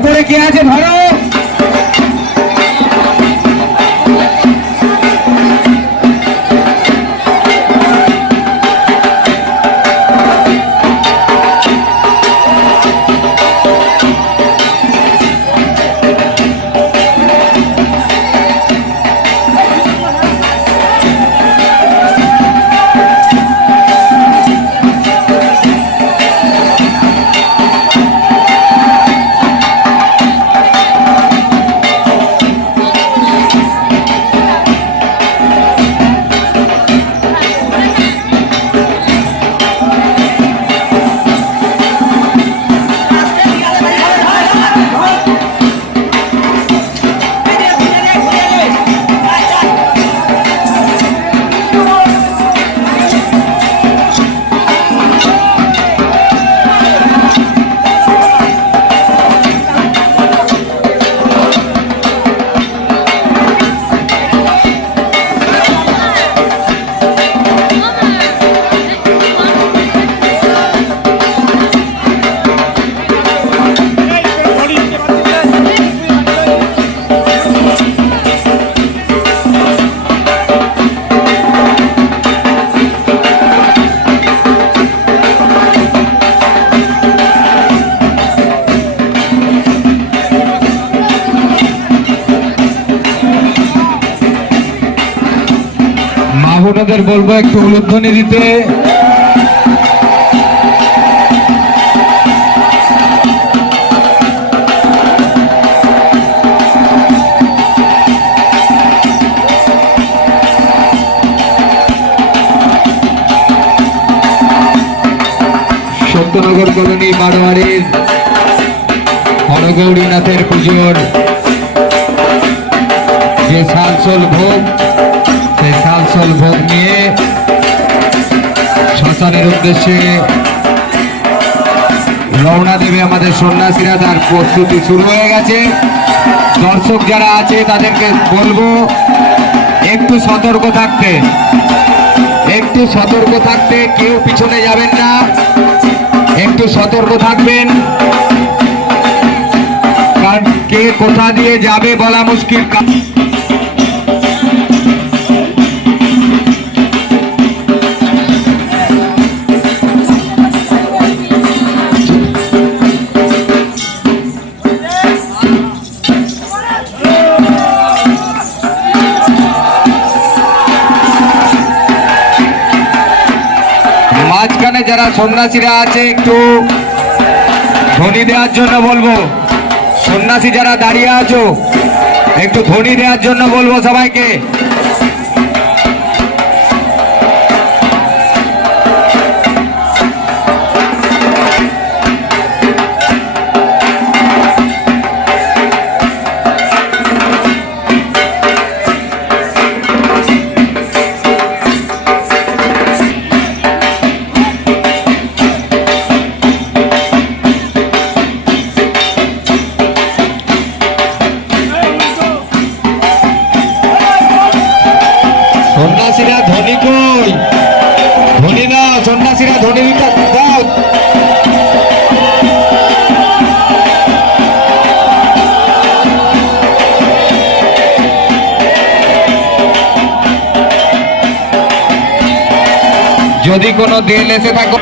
ওপরে কে আছে ধরো। আপনাদের বলবো একটু উলুধ্বনি দিতে। সত্যনগর কলোনি বারোয়ারির হরগৌরীনাথের পুজোর যে সালসল ভোগ, সেই সালসল ভোগ নিয়ে শ্মশানের উদ্দেশ্যে রওনা দেবে আমাদের সন্ন্যাসীরা। তার প্রস্তুতি শুরু হয়ে গেছে। দর্শক যারা আছে তাদেরকে বলবো একটু সতর্ক থাকতে, একটু সতর্ক থাকতে, কেউ পিছনে যাবেন না, একটু সতর্ক থাকবেন। কারণ কে কোথা দিয়ে যাবে বলা মুশকিল। মাঝখানে যারা সন্ন্যাসীরা আছে একটু ধ্বনি দেওয়ার জন্য বলবো। সন্ন্যাসী যারা দাঁড়িয়ে আছো একটু ধ্বনি দেওয়ার জন্য বলবো সবাইকে। সন্ন্যাসীরা ধ্বনি কই? ধ্বনি দাও, সন্ন্যাসীরা ধ্বনি দাও। যদি কোনো দেল এসে থাকো